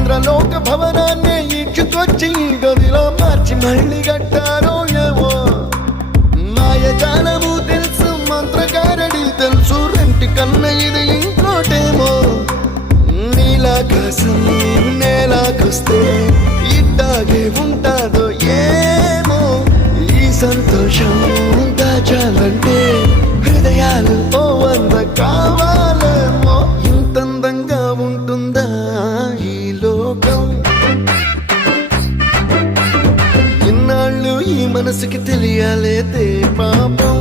ఇంద్రలోక భవనాన్ని ఈడ్చుకొచ్చి గదిలో మార్చి మళ్ళీ కట్టారో ఏమో మాయజాలము తెలుసు మంత్రగారడి తెలుసు రెంటి కన్న ఇది ఇంకోటేమో నీలాకాశం నేలాకొస్తే ఇట్టాగే ఉంటాదో ఏమో ఈ సంతోషం దాచాలంటే హృదయాలు ఓ వంద కావాలేమో ఇంతందంగా ఉంటుందా ఈ లోకం ఇన్నాళ్ళు ఈ మనసుకి తెలియాలేదే పాపం